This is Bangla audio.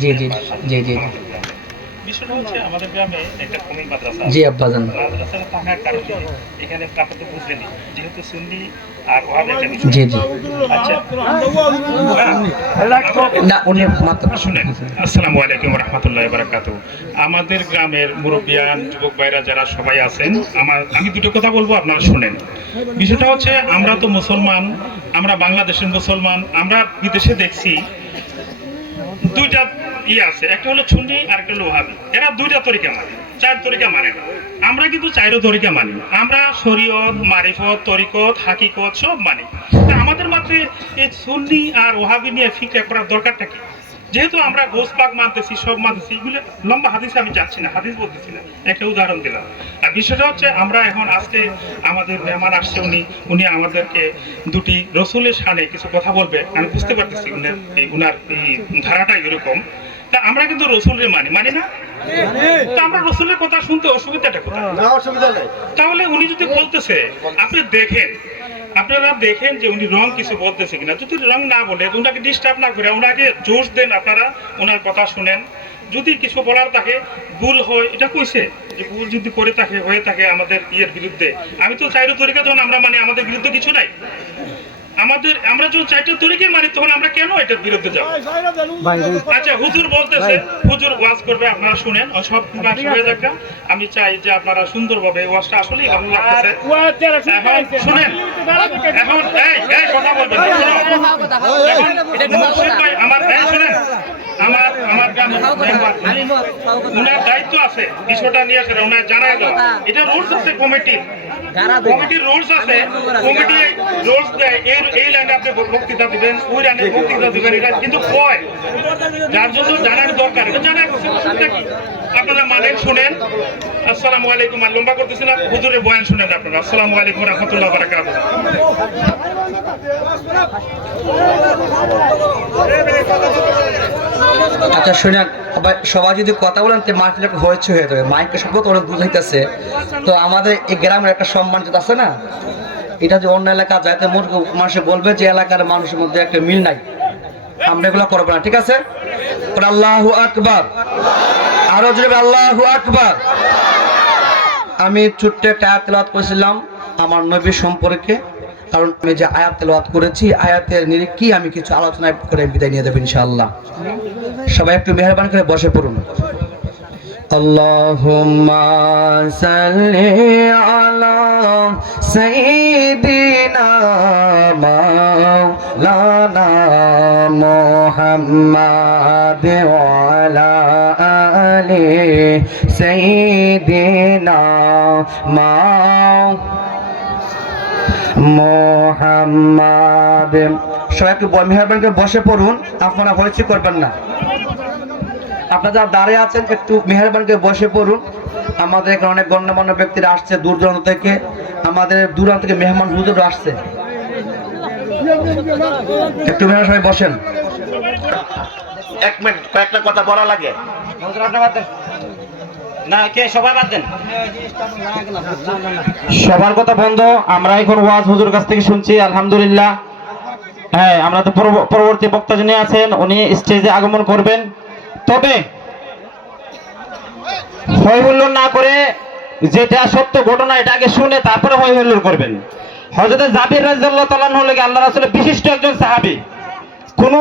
জি, জি, জি, জি। জি আব্বাজান। জি জি। আচ্ছা। না উনি শুনেন। আসসালামু আলাইকুম রহমতুল্লাহ বারাকাতু আমাদের গ্রামের মুরব্বিয়ান যুবক ভাইরা যারা সবাই আছেন আমার আমি দুটো কথা বলব আপনারা শুনেন। বিষয়টা হচ্ছে আমরা তো মুসলমান আমরা বাংলাদেশের মুসলমান আমরা বিদেশে দেখছি দুইটা ইয়ে আছে, একটা হলো ছুন্নি আর একটা হলো লোহাবি এরা দুইটা তরিকা মানে চার তরিকা মানে না। আমরা কিন্তু চারো তরিকা মানি। আমরা শরীয়ত, মারিফত, তরিকত, হাকিকত সব মানি। আমাদের মাত্রে এই সুন্নি আর ওহাবি নিয়ে ফিকা করার দরকারটা কি? যেহেতু আমরা গোসবাগ মানতেছি সব মানতেছি এগুলো লম্বা হাদিসে আমি যাচ্ছি না হাদিস বলতেছি না একটা উদাহরণ দিলাম। আর বিষয়টা হচ্ছে আমরা এখন আজকে আমাদের মেহমান আসছে উনি উনি আমাদেরকে দুটি রসুলের সানে কিছু কথা বলবে আমি বুঝতে পারতেছি উনার এই উনার এই ধারাটা এরকম। তা আমরা কিন্তু রসুলের মানি মানি না? তা আমরা রসুলের কথা শুনতে অসুবিধাটা কোথায়? অসুবিধা নেই। তাহলে উনি যদি বলতেছে আপনি দেখেন আপনারা দেখেন যে উনি রং কিছু বলতেছে কিনা। যদি রং না বলে উনাকে ডিস্টার্ব না করে ওনাকে জোশ দেন আপনারা ওনার কথা শুনেন। যদি কিছু বলার থাকে, ভুল হয়, এটা কইছে। যে ভুল যদি করে থাকে, হয়ে থাকে আমাদের ইয়ের বিরুদ্ধে। আমি তো চাইরো তরিকা যখন আমরা মানে আমাদের বিরুদ্ধে কিছু নাই। আমাদের আমরা যখন চারটা তরিকে মানি তখন আমরা কেন এটার বিরুদ্ধে যাব আচ্ছা হুজুর বলতেছে হুজুর ওয়াজ করবে আপনারা শুনেন ও সব ক্লাস হয়ে যাক আমি চাই যে আপনারা সুন্দরভাবে ওয়াজটা আসলেই ভালো লাগতেছে শুনেন এখন এই এই কথা বলবেন। এখন ভাই আমার শুনেন আমার আমার গ্রামের মেম্বার উনি, উনার দায়িত্ব আছে বিষয়টা নিয়ে আসে ওনার জানাই দাও। এটা রুলস আছে কমিটির কমিটির রুলস আছে। কমিটি রুলস দেয়। এই এই লাইনে আপনি বক্তৃতা দিবেন ওই লাইনে বক্তৃতা দিবেন এটা কিন্তু কয় যার জন্য জানার দরকার এটা কি? আপনারা মানেন শুনেন। আসসালামু আলাইকুম আর লম্বা করতেছিলাম হুজুরের বয়ান শুনেন আপনারা। আসসালামু আলাইকুম রহমতুল্লাহ বারাকাতুহ। আচ্ছা শুনে সবাই যদি কথা বলেন, তো একটা হয়েছে হয়ে যাবে। মাইকের তো অনেক বুঝাইতেছে তো আমাদের এই গ্রামের একটা সম্মান যেটা আছে না, এটা যে অন্য এলাকা যায়, তো মানুষে বলবে যে এলাকার মানুষের মধ্যে একটা মিল নাই। আমরা এগুলো করব না, ঠিক আছে? আল্লাহ আকবার। আরও জোরে আল্লাহ আকবার। আমি ছোট্ট একটা করেছিলাম আমার নবী সম্পর্কে। কারণ আমি যে আয়াত তেলাওয়াত করেছি, আয়াতের নিরিক্ষি আমি কিছু আলোচনা করে বিদায় নিয়ে দেব ইনশাল্লাহ সবাই একটু মেহরবান করে বসে পড়ুন। আল্লাহুম্মা সাল্লি আলা সাইয়্যিদিনা মাওলানা মুহাম্মাদ ওয়া আলা আলি সাইয়্যিদিনা মাওলানা একটু ব- মেহরবানি করে বসে পড়ুন আপনারা হয়েছে করবেন না। আপনারা যারা দাঁড়িয়ে আছেন একটু মেহরবানি করে বসে পড়ুন। আমাদের এখানে অনেক গণ্যমান্য ব্যক্তিরা আসছে দূর দূরান্ত থেকে। আমাদের দূরান্ত থেকে মেহমান হুজুর আসছে। একটু মেহমান সবাই বসেন। এক মিনিট কয়েকটা কথা বলা লাগে। না, কে, সবাই সবার কথা বন্ধ, আমরা এখন ওয়াজ হুজুর কাছ থেকে শুনছি, আলহামদুলিল্লাহ। হ্যাঁ আমরা তো পরবর্তী বক্তা যিনি আছেন, উনি স্টেজে আগমন করবেন। তবে হই হুল্লোড় না করে যেটা সত্য ঘটনা, এটা আগে শুনে তারপরে হই হুল্লোড় করবেন। হজরত জাবির রাজিয়াল্লাহু তাআলা হলে আল্লাহ রাসূলের বিশিষ্ট একজন সাহাবী।